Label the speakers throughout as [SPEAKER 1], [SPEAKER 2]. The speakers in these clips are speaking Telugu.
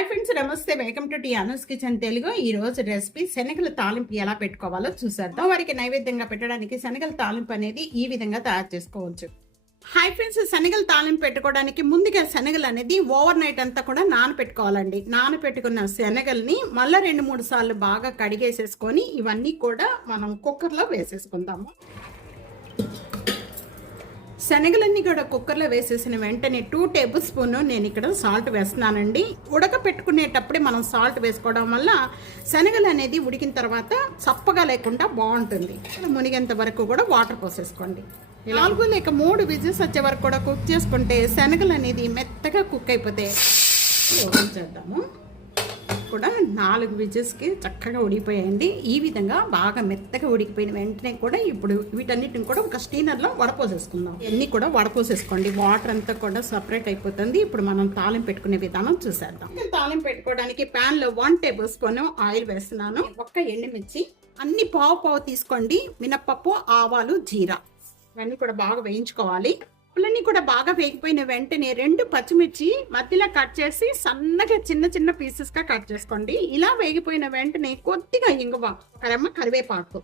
[SPEAKER 1] హాయ్ ఫ్రెండ్స్ నమస్తే. Welcome to T Anu's kitchen Telugu. ఈ రోజు రెసిపీ శనగల తాలింపు ఎలా పెట్టుకోవాలో చూసేద్దాం. వారికి నైవేద్యంగా పెట్టడానికి శనగల తాలింపు అనేది ఈ విధంగా తయారు చేసుకోవచ్చు. హాయ్ ఫ్రెండ్స్ శనగలు తాలింపు పెట్టుకోవడానికి ముందుగా శనగలు అనేది ఓవర్ నైట్ అంతా కూడా నానపెట్టుకోవాలండి. నానపెట్టుకున్న శనగల్ని మళ్ళీ రెండు మూడు సార్లు బాగా కడిగేసేసుకొని ఇవన్నీ కూడా మనం కుక్కర్లో వేసేసుకుందాము. శనగలన్నీ కూడా కుక్కర్లో వేసేసిన వెంటనే టూ టేబుల్ స్పూన్ నేను ఇక్కడ సాల్ట్ వేస్తున్నానండి. ఉడకపెట్టుకునేటప్పుడే మనం సాల్ట్ వేసుకోవడం వల్ల శనగలు అనేది ఉడికిన తర్వాత చప్పగా లేకుండా బాగుంటుంది. మునిగేంత వరకు కూడా వాటర్ పోసేసుకోండి. నాలుగు లేక మూడు విజిల్స్ వచ్చే వరకు కూడా కుక్ చేసుకుంటే శనగలు అనేది మెత్తగా కుక్ అయిపోతే ఓపెన్ చేద్దాము. కూడా నాలుగు విజెస్కి చక్కగా ఉడికిపోయాయండి. ఈ విధంగా బాగా మెత్తగా ఉడికిపోయిన వెంటనే కూడా ఇప్పుడు వీటన్నిటిని కూడా ఒక స్టీనర్లో వడపోసేసుకుందాం. ఇవన్నీ కూడా వడపోసేసుకోండి. వాటర్ అంతా కూడా సపరేట్ అయిపోతుంది. ఇప్పుడు మనం తాలింపు పెట్టుకునే విధానం చూసేద్దాం. తాలింపు పెట్టుకోవడానికి ప్యాన్లో వన్ టేబుల్ స్పూన్ ఆయిల్ వేస్తున్నాను. ఒక్క ఎండుమిర్చి అన్ని పావు పావు తీసుకోండి. మినప్పప్పు ఆవాలు జీరా. ఇవన్నీ కూడా బాగా వేయించుకోవాలి. పప్పులన్నీ కూడా బాగా వేగిపోయిన వెంటనే రెండు పచ్చిమిర్చి మధ్యలో కట్ చేసి సన్నగా చిన్న చిన్న పీసెస్గా కట్ చేసుకోండి. ఇలా వేగిపోయిన వెంటనే కొద్దిగా ఇంగువ కరమ్మ కరివేపాకు.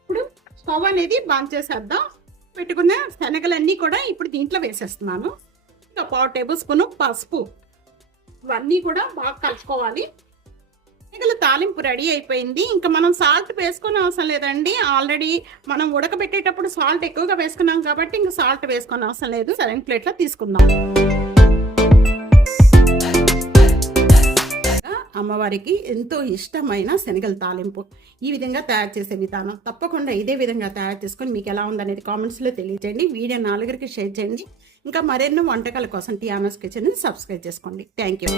[SPEAKER 1] ఇప్పుడు స్టవ్ అనేది బంద్ చేసేద్దాం. పెట్టుకున్న శనగలన్నీ కూడా ఇప్పుడు దీంట్లో వేసేస్తున్నాను. ఇంకా పావు టేబుల్ స్పూన్ పసుపు. ఇవన్నీ కూడా బాగా కలుపుకోవాలి. శనగల తాలింపు రెడీ అయిపోయింది. ఇంకా మనం సాల్ట్ వేసుకునే అవసరం లేదండి. ఆల్రెడీ మనం ఉడకబెట్టేటప్పుడు సాల్ట్ ఎక్కువగా వేసుకున్నాం కాబట్టి ఇంకా సాల్ట్ వేసుకునే అవసరం లేదు. సరైన ప్లేట్లో తీసుకుందాం. అమ్మవారికి ఎంతో ఇష్టమైన శనగల తాలింపు. ఈ విధంగా తయారు చేసే విధానం. తప్పకుండా ఇదే విధంగా తయారు చేసుకొని మీకు ఎలా ఉందనేది కామెంట్స్లో తెలియజేయండి. వీడియో నాలుగురికి షేర్ చేయండి. ఇంకా మరెన్నో వంటకాల కోసం టీఆర్ఎస్ కిచెన్ సబ్స్క్రైబ్ చేసుకోండి. Thank you.